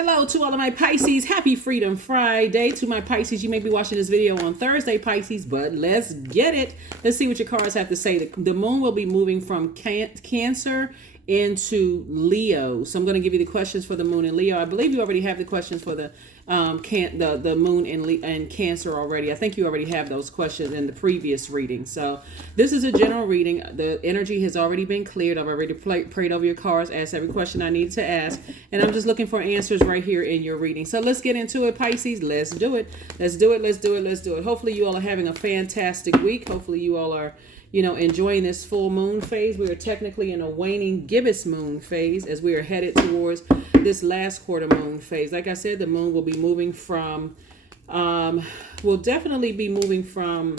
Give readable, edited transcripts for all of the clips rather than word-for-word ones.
Hello to all of my Pisces. Happy Freedom Friday. To my Pisces, you may be watching this video on Thursday, Pisces, but let's get it. Let's see what your cards have to say. The moon will be moving from Cancer into Leo. So I'm going to give you the questions for the moon in Leo. I believe you already have the questions for the moon in Cancer already. I think you already have those questions in the previous reading. So this is a general reading. The energy has already been cleared. I've already prayed over your cards, asked every question I need to ask, and I'm just looking for answers right here in your reading. So let's get into it, Pisces. Let's do it. Let's do it. Let's do it. Let's do it. Hopefully you all are having a fantastic week. Hopefully you all are enjoying this full moon phase. We are technically in a waning gibbous moon phase as we are headed towards this last quarter moon phase. Like I said, the moon will be moving from, will definitely be moving from,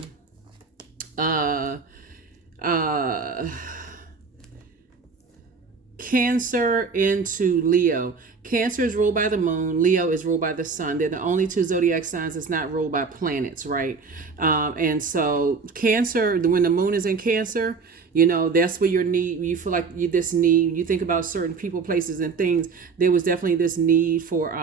Cancer into Leo. Cancer is ruled by the moon. Leo is ruled by the sun. They're the only two zodiac signs that's not ruled by planets, right? And so Cancer, when the moon is in Cancer, that's where you feel like you think about certain people, places, and things. There was definitely this need for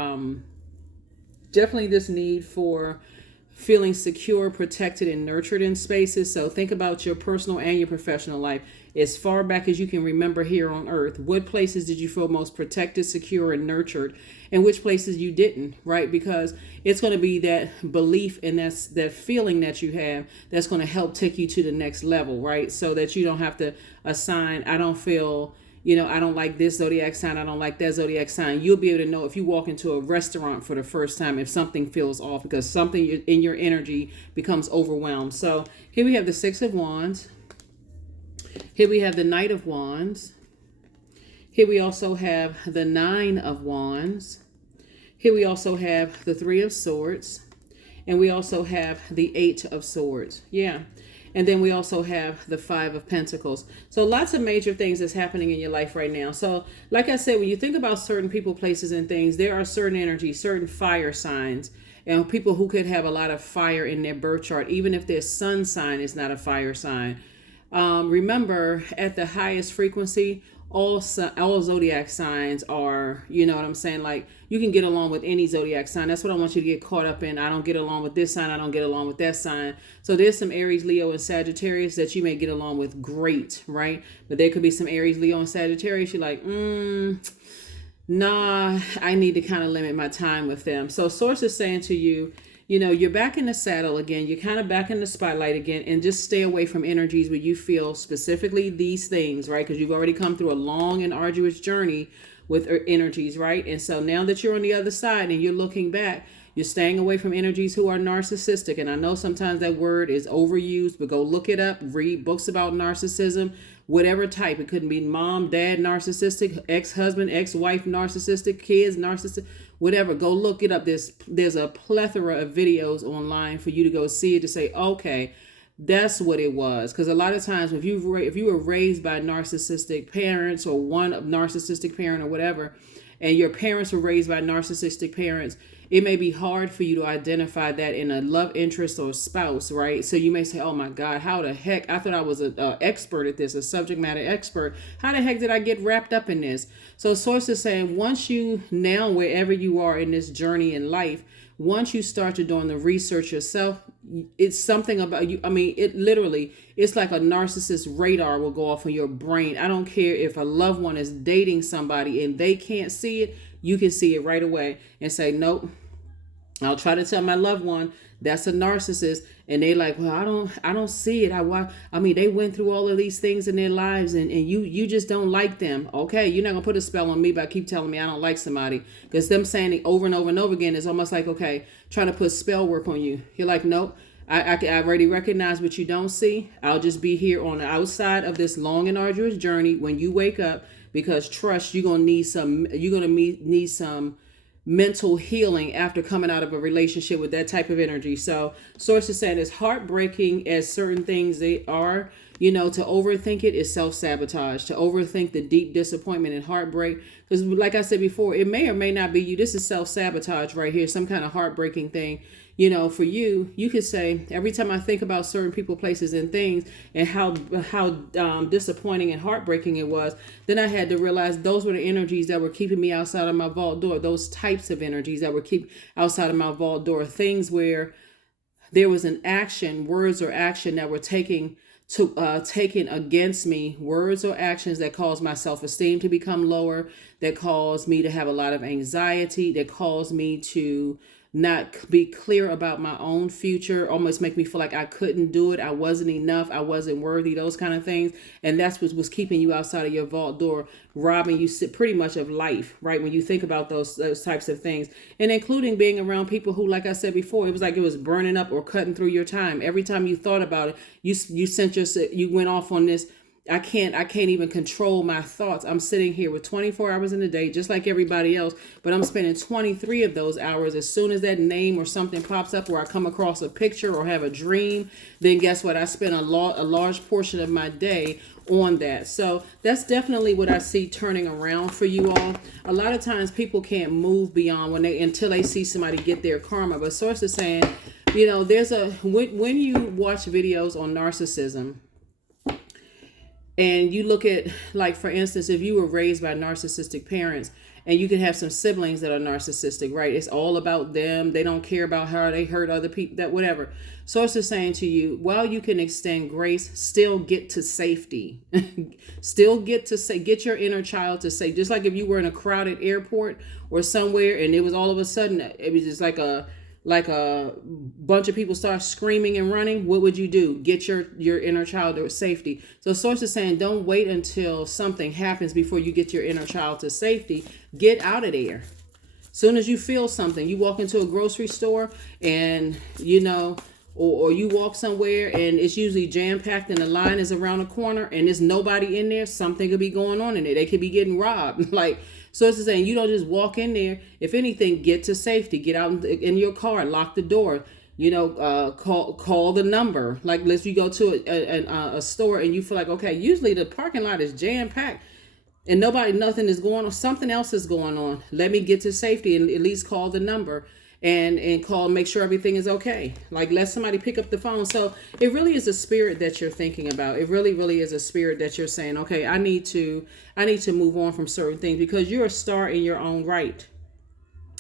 feeling secure, protected, and nurtured in spaces. So think about your personal and your professional life. As far back as you can remember here on Earth, what places did you feel most protected, secure, and nurtured, and which places you didn't, right? Because it's going to be that belief and that feeling that you have that's going to help take you to the next level, right? So that you don't have to assign, I don't feel, I don't like this zodiac sign, I don't like that zodiac sign. You'll be able to know if you walk into a restaurant for the first time if something feels off, because something in your energy becomes overwhelmed. So here we have the Six of Wands. Here we have the Knight of Wands. Here we also have the Nine of Wands. Here we also have the Three of Swords. And we also have the Eight of Swords. Yeah. And then we also have the Five of Pentacles. So lots of major things that's happening in your life right now. So like I said, when you think about certain people, places, and things, there are certain energies, certain fire signs, and people who could have a lot of fire in their birth chart, even if their sun sign is not a fire sign. Remember, at the highest frequency, all zodiac signs are, like you can get along with any zodiac sign. That's what I want you to get caught up in. I don't get along with this sign. I don't get along with that sign. So there's some Aries, Leo, and Sagittarius that you may get along with great, right? But there could be some Aries, Leo, and Sagittarius. You're like, nah, I need to kind of limit my time with them. So Source is saying to you, you're back in the saddle again. You're kind of back in the spotlight again, and just stay away from energies where you feel specifically these things, right? Because you've already come through a long and arduous journey with energies, right? And so now that you're on the other side and you're looking back, you're staying away from energies who are narcissistic. And I know sometimes that word is overused, but go look it up, read books about narcissism, whatever type. It couldn't be mom, dad, narcissistic, ex-husband, ex-wife, narcissistic, kids, narcissistic, whatever. Go look it up. There's a plethora of videos online for you to go see it, to say, okay, that's what it was. Because a lot of times if you were raised by narcissistic parents, or one narcissistic parent or whatever, and your parents were raised by narcissistic parents, it may be hard for you to identify that in a love interest or spouse, right? So you may say, oh my God, how the heck? I thought I was an expert at this, a subject matter expert. How the heck did I get wrapped up in this? So Source is saying, once you, now wherever you are in this journey in life, once you start to doing the research yourself, it's something about you. I mean, it's like a narcissist radar will go off in your brain. I don't care if a loved one is dating somebody and they can't see it. You can see it right away and say, nope, I'll try to tell my loved one that's a narcissist. And they like, well, I don't see it. I mean, they went through all of these things in their lives and you just don't like them. Okay. You're not gonna put a spell on me by keep telling me I don't like somebody, because them saying it over and over and over again is almost like, okay, trying to put spell work on you. You're like, nope, I already recognize what you don't see. I'll just be here on the outside of this long and arduous journey when you wake up, because trust, you're going to need some mental healing after coming out of a relationship with that type of energy. So Source is saying, as heartbreaking as certain things they are, To overthink it is self-sabotage. To overthink the deep disappointment and heartbreak, because like I said before, it may or may not be you. This is self-sabotage right here, some kind of heartbreaking thing. For you could say, every time I think about certain people, places, and things, and how disappointing and heartbreaking it was, then I had to realize those were the energies that were keeping me outside of my vault door. Those types of energies that were keep outside of my vault door. Things where there was an action, words or action that were taken against me, words or actions that caused my self-esteem to become lower, that caused me to have a lot of anxiety, that caused me to not be clear about my own future, almost make me feel like I couldn't do it, I wasn't enough, I wasn't worthy, those kind of things. And that's what was keeping you outside of your vault door, robbing you pretty much of life, right? When you think about those types of things, and including being around people who, like I said before, it was like it was burning up or cutting through your time. Every time you thought about it, you went off on this. I can't even control my thoughts. I'm sitting here with 24 hours in a day, just like everybody else, but I'm spending 23 of those hours. As soon as that name or something pops up, or I come across a picture or have a dream, then guess what? I spend a large portion of my day on that. So that's definitely what I see turning around for you all. A lot of times people can't move beyond until they see somebody get their karma. But source is saying, when you watch videos on narcissism, and you look at, like, for instance, if you were raised by narcissistic parents, and you can have some siblings that are narcissistic, right? It's all about them. They don't care about how they hurt other people, that whatever. Source is saying to you, while you can extend grace, still get to safety. Still get your inner child to safety. Just like if you were in a crowded airport or somewhere, and it was all of a sudden, it was just like a bunch of people start screaming and running, what would you do? Get your inner child to safety. So source is saying, don't wait until something happens before you get your inner child to safety. Get out of there. Soon as you feel something, you walk into a grocery store and, or you walk somewhere and it's usually jam-packed and the line is around the corner and there's nobody in there, something could be going on in there. They could be getting robbed. So it's saying, you don't just walk in there. If anything, get to safety. Get out in your car, lock the door. Call the number. Like, let's you go to a store and you feel like, okay, usually the parking lot is jam packed and nothing is going on. Something else is going on. Let me get to safety and at least call the number and call, make sure everything is okay. Like, let somebody pick up the phone. So it really is a spirit that you're thinking about. It really, really is a spirit that you're saying, okay, I need to move on from certain things, because you're a star in your own right.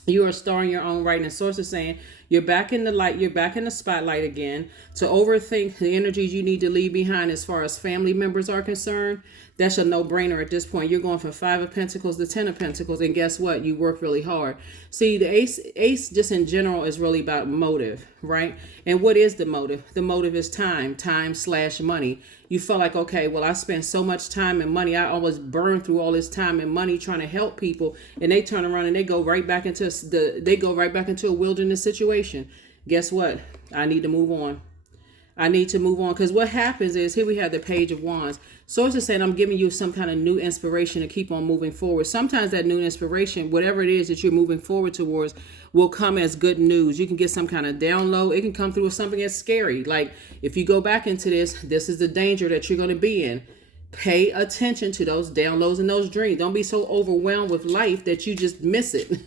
You're a star in your own right. And source is saying, you're back in the light. You're back in the spotlight again. To overthink the energies you need to leave behind as far as family members are concerned, that's a no-brainer at this point. You're going from 5 of Pentacles to 10 of Pentacles. And guess what? You work really hard. See, the ace just in general is really about motive, right? And what is the motive? The motive is time/money. You feel like, okay, well, I spent so much time and money. I almost burned through all this time and money trying to help people. And they turn around and they go right back into a wilderness situation. Guess what? I need to move on. Because what happens is, here we have the Page of Wands. Source is saying, I'm giving you some kind of new inspiration to keep on moving forward. Sometimes that new inspiration, whatever it is that you're moving forward towards, will come as good news. You can get some kind of download. It can come through with something that's scary. Like, if you go back into this is the danger that you're going to be in. Pay attention to those downloads and those dreams. Don't be so overwhelmed with life that you just miss it.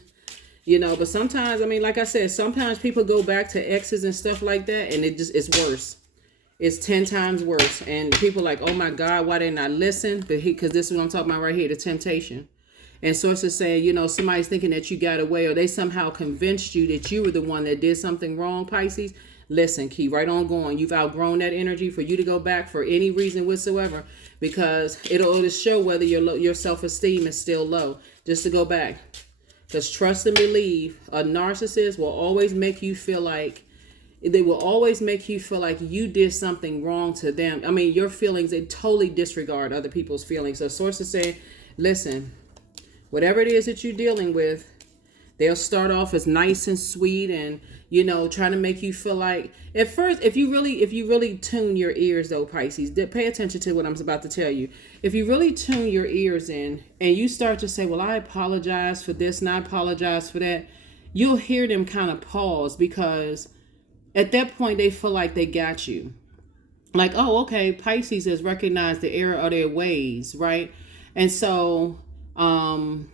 But sometimes, like I said, sometimes people go back to exes and stuff like that, and it's worse. It's 10 times worse. And people like, oh my God, why didn't I listen? Because this is what I'm talking about right here, the temptation. And sources saying, somebody's thinking that you got away, or they somehow convinced you that you were the one that did something wrong, Pisces. Listen, keep right on going. You've outgrown that energy for you to go back for any reason whatsoever, because it'll show whether your self-esteem is still low. Just to go back. Because trust and believe, a narcissist will always make you feel like you did something wrong to them. Your feelings, they totally disregard other people's feelings. So sources say, listen, whatever it is that you're dealing with, they'll start off as nice and sweet and, trying to make you feel like, at first, if you really tune your ears though, Pisces, pay attention to what I'm about to tell you. If you really tune your ears in and you start to say, well, I apologize for this and I apologize for that, you'll hear them kind of pause, because at that point they feel like they got you. like, oh, okay, Pisces has recognized the error of their ways, right? And um,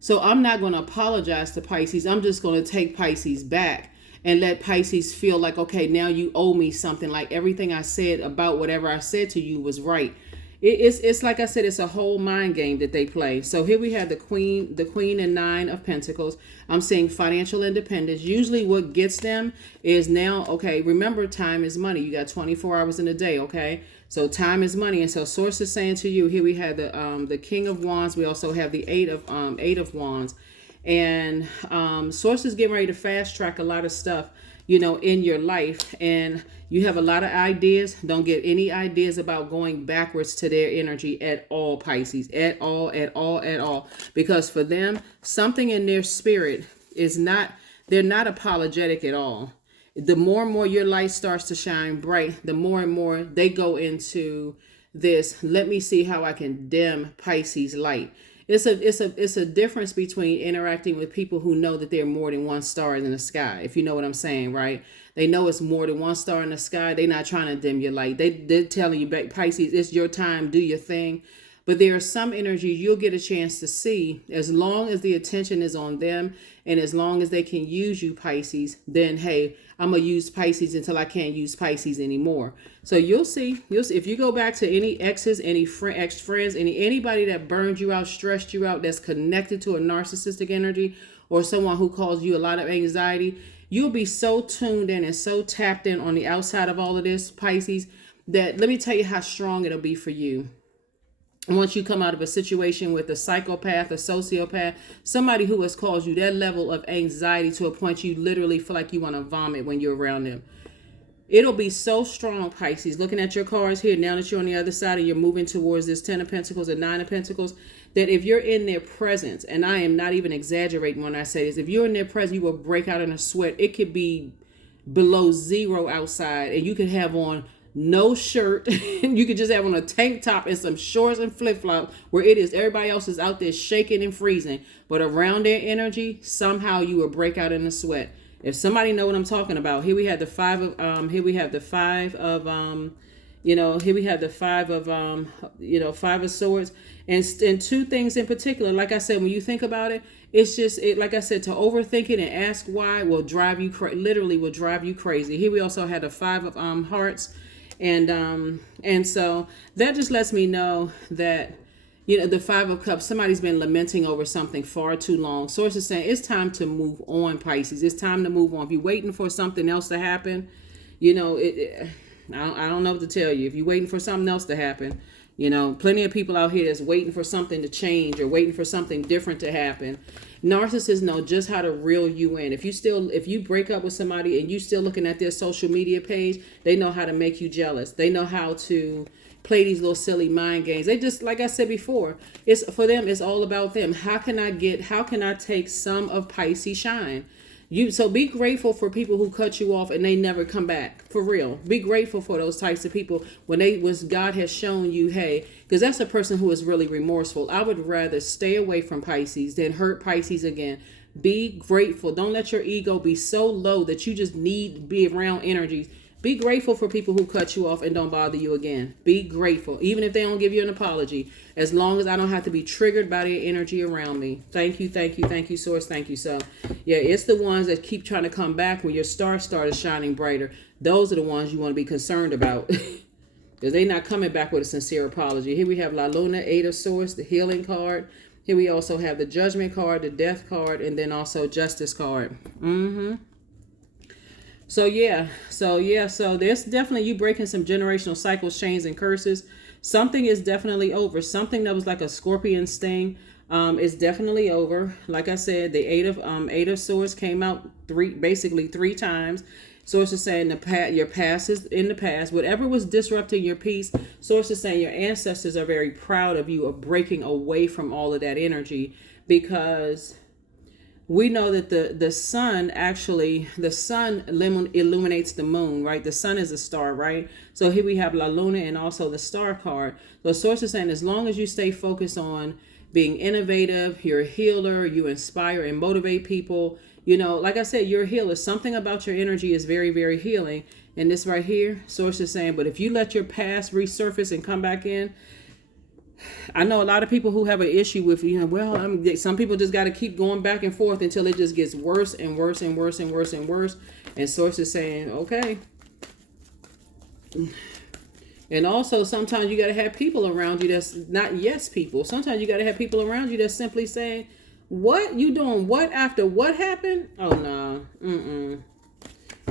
so I'm not going to apologize to Pisces. I'm just going to take Pisces back and let Pisces feel like, okay, now you owe me something. Like everything I said about whatever I said to you was right. It's like I said, it's a whole mind game that they play. So here we have the queen and 9 of Pentacles. I'm saying financial independence. Usually what gets them is now, okay, remember time is money. You got 24 hours in a day, okay? So time is money. And so source is saying to you, here we have the King of Wands. We also have the eight of Wands. And source is getting ready to fast track a lot of stuff, in your life. And you have a lot of ideas. Don't get any ideas about going backwards to their energy at all, Pisces. At all, at all, at all. Because for them, something in their spirit they're not apologetic at all. The more and more your light starts to shine bright, the more and more they go into this, let me see how I can dim Pisces light. It's a difference between interacting with people who know that there are more than one star in the sky, if you know what I'm saying, right? They know it's more than one star in the sky. They're not trying to dim your light. They're telling you, Pisces, it's your time, do your thing. But there are some energies you'll get a chance to see as long as the attention is on them and as long as they can use you, Pisces, then hey, I'm going to use Pisces until I can't use Pisces anymore. So you'll see if you go back to any exes, any ex-friends, anybody that burned you out, stressed you out, that's connected to a narcissistic energy or someone who caused you a lot of anxiety, you'll be so tuned in and so tapped in on the outside of all of this, Pisces, that let me tell you how strong it'll be for you. Once you come out of a situation with a psychopath, a sociopath, somebody who has caused you that level of anxiety to a point you literally feel like you want to vomit when you're around them. It'll be so strong, Pisces, looking at your cards here, now that you're on the other side and you're moving towards this 10 of Pentacles and 9 of Pentacles, that if you're in their presence, and I am not even exaggerating when I say this, if you're in their presence, you will break out in a sweat. It could be below zero outside and you could have on no shirt and you could just have on a tank top and some shorts and flip-flops where it is everybody else is out there shaking and freezing, but around their energy somehow you will break out in a sweat. If somebody know what I'm talking about, here we have the five of Five of Swords, and two things in particular. Like I said, when you think about it, it's just like I said, to overthink it and ask why will drive you literally will drive you crazy. Here we also had the Five of Hearts. And so that just lets me know that, the Five of Cups, somebody's been lamenting over something far too long. Source is saying it's time to move on, Pisces. It's time to move on. If you're waiting for something else to happen, I don't know what to tell you. If you're waiting for something else to happen, plenty of people out here that's waiting for something to change or waiting for something different to happen. Narcissists know just how to reel you in. If you break up with somebody and you still looking at their social media page, they know how to make you jealous. They know how to play these little silly mind games. They just, like I said before, it's for them, it's all about them. How can I take some of Pisces shine? So be grateful for people who cut you off and they never come back. For real. Be grateful for those types of people when God has shown you, hey, because that's a person who is really remorseful. I would rather stay away from Pisces than hurt Pisces again. Be grateful. Don't let your ego be so low that you just need to be around energies. Be grateful for people who cut you off and don't bother you again. Be grateful, even if they don't give you an apology, as long as I don't have to be triggered by their energy around me. Thank you, Source. Thank you. So, yeah, it's the ones that keep trying to come back when your star started shining brighter. Those are the ones you want to be concerned about because they're not coming back with a sincere apology. Here we have La Luna, 8 of Swords, the healing card. Here we also have the Judgment card, the Death card, and then also Justice card. So there's definitely you breaking some generational cycles, chains, and curses. Something is definitely over. Something that was like a scorpion sting is definitely over. Like I said, the eight of Swords came out three times. Source is saying your past is in the past. Whatever was disrupting your peace, Source is saying your ancestors are very proud of you of breaking away from all of that energy, because we know that the sun illuminates the moon, right? The sun is a star, right? So here we have La Luna and also the star card. So Source is saying as long as you stay focused on being innovative, you're a healer, you inspire and motivate people. Like I said, you're a healer. Something about your energy is very, very healing. And this right here, source is saying, but if you let your past resurface and come back in, I know a lot of people who have an issue with, some people just got to keep going back and forth until it just gets worse and worse and worse and worse and worse. And source is saying, okay. And also, sometimes you got to have people around you that's not yes people. Sometimes you got to have people around you that's simply saying, what? You doing what after what happened? Oh, no.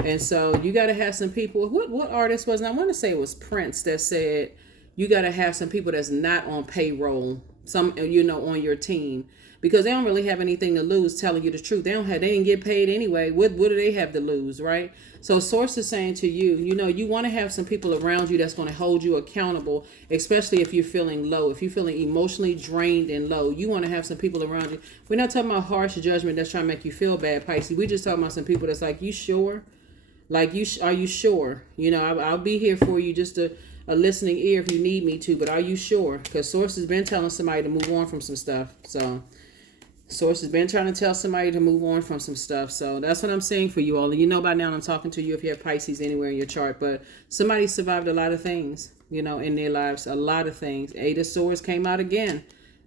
And so you got to have some people. What artist was it? I want to say it was Prince that said, you got to have some people that's not on payroll, on your team, because they don't really have anything to lose, telling you the truth. They didn't get paid anyway. What do they have to lose, right? So source is saying to you, you want to have some people around you that's going to hold you accountable, especially if you're feeling low, if you're feeling emotionally drained and low. You want to have some people around you. We're not talking about harsh judgment that's trying to make you feel bad, Pisces. We're just talking about some people that's like, you sure? Like, are you sure? I'll be here for you, just a listening ear if you need me to, but are you sure? Because source has been telling somebody to move on from some stuff. So source has been trying to tell somebody to move on from some stuff. So that's what I'm saying for you all. And by now I'm talking to you if you have Pisces anywhere in your chart, but somebody survived a lot of things, in their lives, a lot of things. Eight of Swords came out again.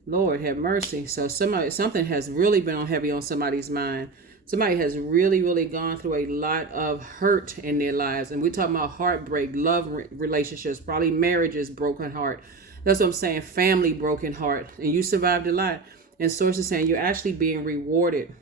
Lord have mercy. So something has really been heavy on somebody's mind. Somebody has really, really gone through a lot of hurt in their lives. And we're talking about heartbreak, love relationships, probably marriages, broken heart. That's what I'm saying. Family, broken heart. And you survived a lot. And source is saying you're actually being rewarded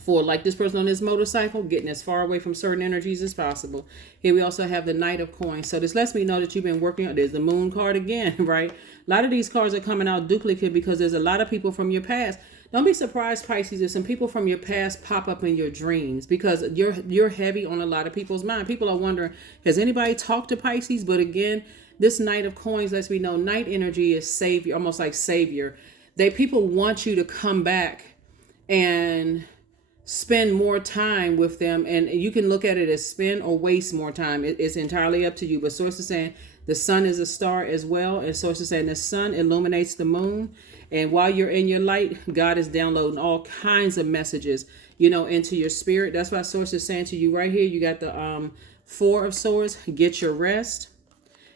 for, like this person on this motorcycle, getting as far away from certain energies as possible. Here we also have the Knight of Coins. So this lets me know that you've been working on, there's the Moon card again, right? A lot of these cards are coming out duplicate because there's a lot of people from your past. Don't be surprised, Pisces, if some people from your past pop up in your dreams, because you're heavy on a lot of people's mind. People are wondering, has anybody talked to Pisces? But again, this Knight of Coins lets me know night energy is savior, almost like savior. People want you to come back and spend more time with them, and you can look at it as spend or waste more time. It's entirely up to you. But source is saying the sun is a star as well, and source is saying the sun illuminates the moon. And while you're in your light, God is downloading all kinds of messages, into your spirit. That's why source is saying to you right here, you got the Four of Swords, get your rest.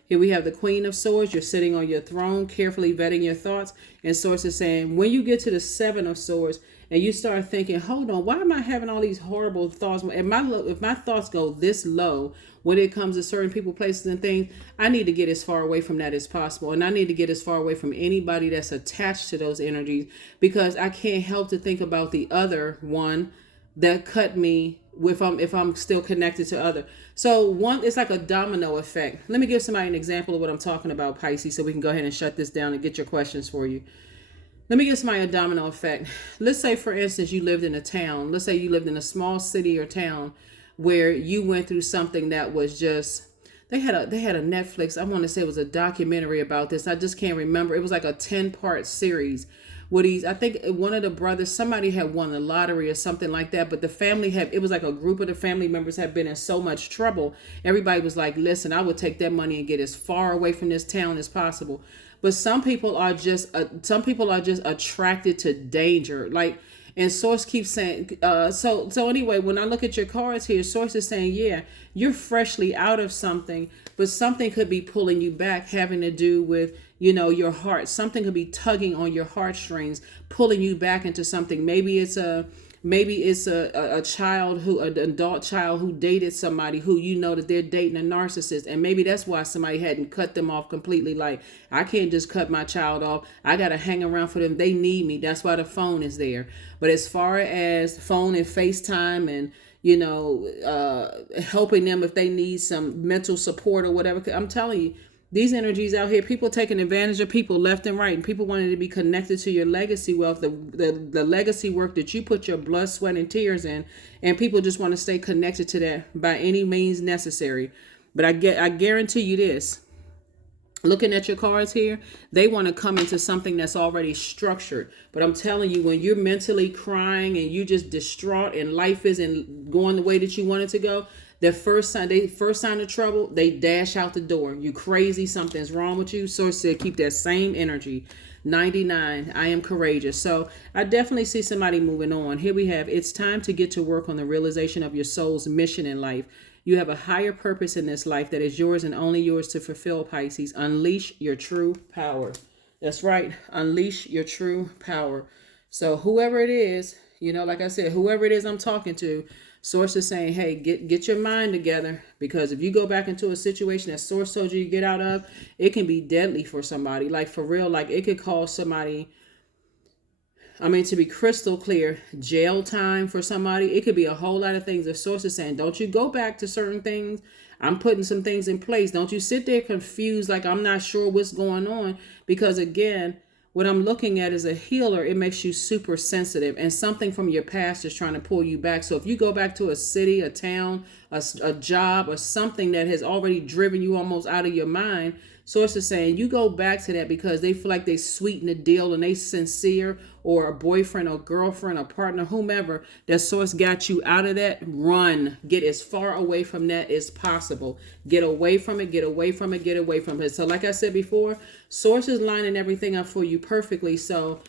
Here we have the Queen of Swords. You're sitting on your throne, carefully vetting your thoughts. And source is saying, when you get to the Seven of Swords and you start thinking, hold on, why am I having all these horrible thoughts? If my thoughts go this low when it comes to certain people, places, and things, I need to get as far away from that as possible. And I need to get as far away from anybody that's attached to those energies, because I can't help to think about the other one that cut me if I'm still connected to other. So it's like a domino effect. Let me give somebody an example of what I'm talking about, Pisces, so we can go ahead and shut this down and get your questions for you. Let me give somebody a domino effect. Let's say, for instance, you lived in a town. Let's say you lived in a small city or town where you went through something that was just, they had a Netflix, I want to say it was a documentary about this. I just can't remember. It was like a 10-part series. I think one of the brothers, somebody had won the lottery or something like that, but the family it was like a group of the family members had been in so much trouble. Everybody was like, listen, I would take that money and get as far away from this town as possible. But some people are just attracted to danger. And source keeps saying, so anyway, when I look at your cards here, source is saying, yeah, you're freshly out of something, but something could be pulling you back, having to do with, your heart. Something could be tugging on your heartstrings, pulling you back into something. Maybe it's an adult child who dated somebody who that they're dating a narcissist, and maybe that's why somebody hadn't cut them off completely. Like, I can't just cut my child off. I gotta hang around for them. They need me. That's why the phone is there. But as far as phone and FaceTime and helping them if they need some mental support or whatever, I'm telling you, these energies out here, people taking advantage of people left and right, and people wanting to be connected to your legacy wealth, the legacy work that you put your blood, sweat, and tears in, and people just want to stay connected to that by any means necessary. But I guarantee you this, looking at your cards here, they want to come into something that's already structured. But I'm telling you, when you're mentally crying and you just distraught and life isn't going the way that you want it to go, the first sign of trouble, they dash out the door. You crazy, something's wrong with you. Source said, keep that same energy. 99, I am courageous. So I definitely see somebody moving on. Here we have, it's time to get to work on the realization of your soul's mission in life. You have a higher purpose in this life that is yours and only yours to fulfill, Pisces. Unleash your true power. That's right. Unleash your true power. So whoever it is, like I said, whoever it is I'm talking to, Source is saying, hey, get your mind together, because if you go back into a situation that Source told you to get out of, it can be deadly for somebody. Like, for real, like it could cause somebody, to be crystal clear, jail time for somebody. It could be a whole lot of things. The Source is saying, don't you go back to certain things. I'm putting some things in place. Don't you sit there confused like I'm not sure what's going on, because again, what I'm looking at is a healer. It makes you super sensitive, and something from your past is trying to pull you back. So if you go back to a city, a town, a job, or something that has already driven you almost out of your mind, Source is saying you go back to that because they feel like they sweeten the deal and they sincere, or a boyfriend or girlfriend or partner, whomever, that Source got you out of that. Run. Get as far away from that as possible. Get away from it. Get away from it. Get away from it. So like I said before, Source is lining everything up for you perfectly. So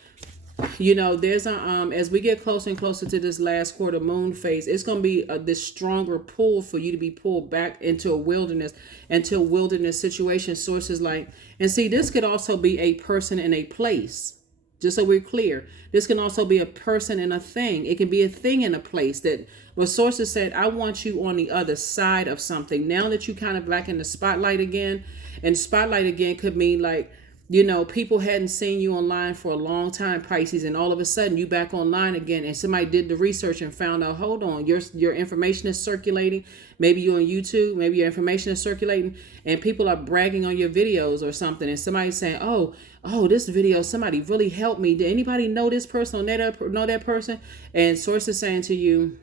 there's as we get closer and closer to this last quarter moon phase, it's going to be this stronger pull for you to be pulled back into a wilderness situation. Sources like, and see, this could also be a person and a place. Just so we're clear, this can also be a person and a thing. It can be a thing and a place that, but Sources said, I want you on the other side of something. Now that you kind of back in the spotlight again, and spotlight again could mean like, people hadn't seen you online for a long time, Pisces, and all of a sudden you back online again, and somebody did the research and found out, hold on, your information is circulating. Maybe you're on YouTube, maybe your information is circulating, and people are bragging on your videos or something, and somebody's saying, oh, this video, somebody really helped me. Did anybody know this person or know that person? And Source is saying to you,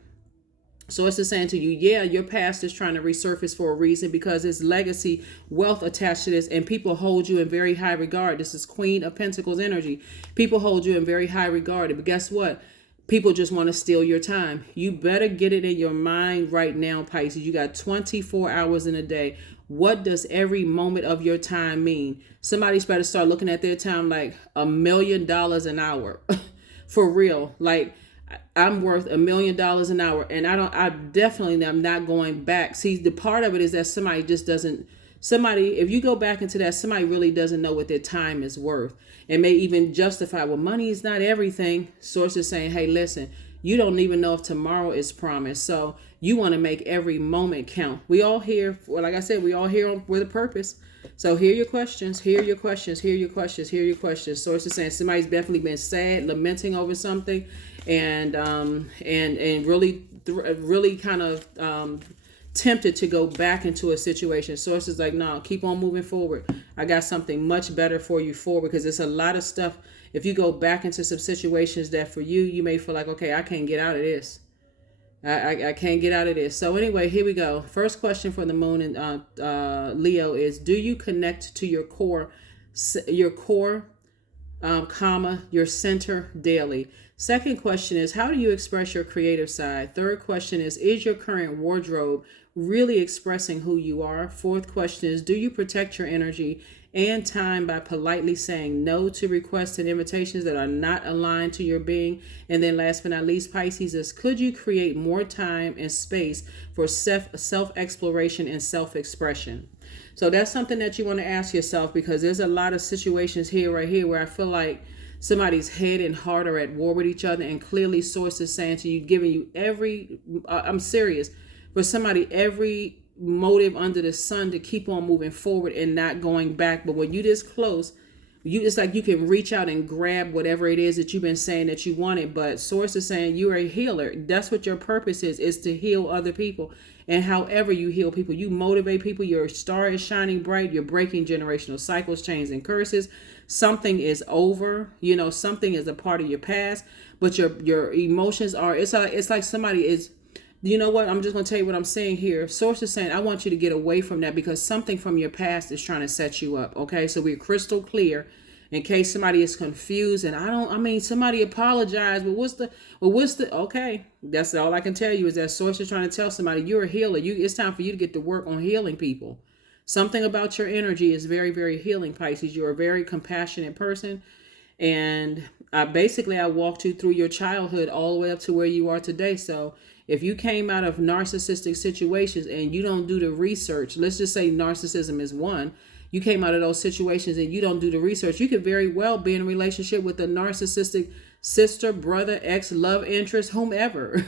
yeah, your past is trying to resurface for a reason, because it's legacy, wealth attached to this, and people hold you in very high regard. This is Queen of Pentacles energy. People hold you in very high regard. But guess what? People just want to steal your time. You better get it in your mind right now, Pisces. You got 24 hours in a day. What does every moment of your time mean? Somebody's better start looking at their time like $1 million an hour. For real. Like, I'm worth $1 million an hour, and I definitely am not going back. See, the part of it is that somebody just doesn't, if you go back into that, somebody really doesn't know what their time is worth, and may even justify, well, money is not everything. Source is saying, hey, listen, you don't even know if tomorrow is promised. So you want to make every moment count. We all here, well, like I said, we all here with a purpose. So here are your questions, here are your questions, here are your questions, here are your questions. Source is saying somebody's definitely been sad, lamenting over something, and really kind of tempted to go back into a situation. Source is like, no, keep on moving forward. I got something much better for you forward, because it's a lot of stuff. If you go back into some situations that for you may feel like, okay, I can't get out of this. I can't get out of this. So anyway, here we go. First question for the moon and Leo is, do you connect to your core, your center daily? Second question is, how do you express your creative side? Third question is your current wardrobe really expressing who you are? Fourth question is, do you protect your energy and time by politely saying no to requests and invitations that are not aligned to your being? And then last but not least, Pisces, is could you create more time and space for self-exploration and self-expression? So that's something that you want to ask yourself, because there's a lot of situations right here where I feel like somebody's head and heart are at war with each other, and clearly Source is saying to you, giving you I'm serious, for somebody, every motive under the sun to keep on moving forward and not going back. But when you this close, it's like you can reach out and grab whatever it is that you've been saying that you wanted. But Source is saying you're a healer. That's what your purpose is to heal other people. And however you heal people, you motivate people, your star is shining bright, you're breaking generational cycles, chains, and curses. Something is over, something is a part of your past, but your emotions are, it's like somebody is, you know what? I'm just going to tell you what I'm saying here. Source is saying, I want you to get away from that, because something from your past is trying to set you up. Okay. So we're crystal clear in case somebody is confused, and somebody apologized, but what's the, okay. That's all I can tell you, is that Source is trying to tell somebody you're a healer. It's time for you to get to work on healing people. Something about your energy is very, very healing, Pisces. You're a very compassionate person. And I walked you through your childhood all the way up to where you are today. So if you came out of narcissistic situations and you don't do the research, let's just say narcissism is one. You came out of those situations and you don't do the research, you could very well be in a relationship with a narcissistic sister, brother, ex, love interest, whomever.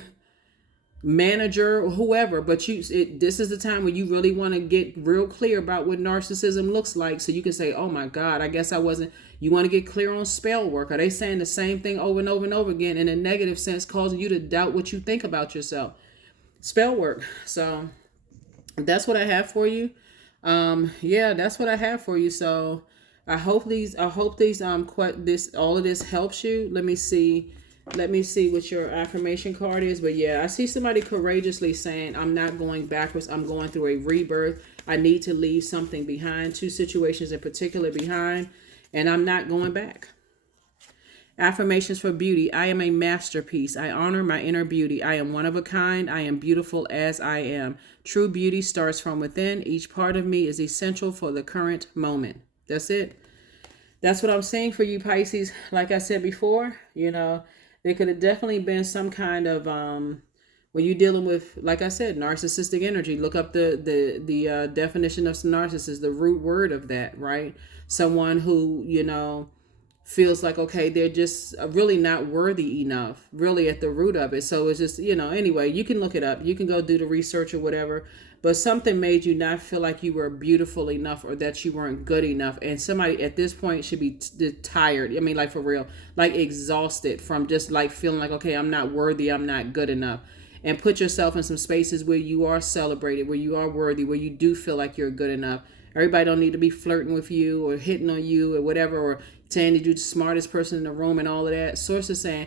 Manager, whoever. But this is the time when you really want to get real clear about what narcissism looks like, so you can say, oh my God, I guess I wasn't. You want to get clear on spell work. Are they saying the same thing over and over and over again in a negative sense, causing you to doubt what you think about yourself? Spell work. So that's what I have for you. Yeah, that's what I have for you. So I hope these all of this helps you. Let me see what your affirmation card is. But yeah, I see somebody courageously saying, I'm not going backwards. I'm going through a rebirth. I need to leave something behind, 2 situations in particular behind, and I'm not going back. Affirmations for beauty. I am a masterpiece. I honor my inner beauty. I am one of a kind. I am beautiful as I am. True beauty starts from within. Each part of me is essential for the current moment. That's it. That's what I'm saying for you, Pisces. Like I said before, there could have definitely been some kind of when you're dealing with, like I said, narcissistic energy. Look up the definition of narcissist, the root word of that, right? Someone who feels like, okay, they're just really not worthy enough, really at the root of it. So it's just, anyway, you can look it up. You can go do the research or whatever. But something made you not feel like you were beautiful enough or that you weren't good enough. And somebody at this point should be tired. I mean, like for real, like exhausted from just like feeling like, okay, I'm not worthy. I'm not good enough. And put yourself in some spaces where you are celebrated, where you are worthy, where you do feel like you're good enough. Everybody don't need to be flirting with you or hitting on you or whatever, or saying that you're the smartest person in the room and all of that. Source is saying,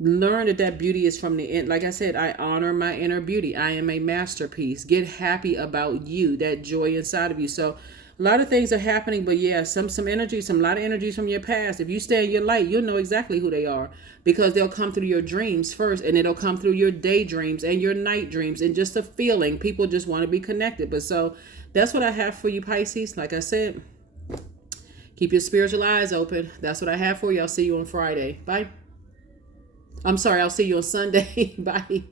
learn that beauty is from the end. Like I said, I honor my inner beauty. I am a masterpiece. Get happy about you, that joy inside of you. So a lot of things are happening, but yeah, some energy, a lot of energies from your past. If you stay in your light, you'll know exactly who they are, because they'll come through your dreams first, and it'll come through your daydreams and your night dreams, and just a feeling. People just want to be connected. But so that's what I have for you, Pisces. Like I said, keep your spiritual eyes open. That's what I have for you. I'll see you on Friday. Bye. I'm sorry, I'll see you on Sunday. Bye.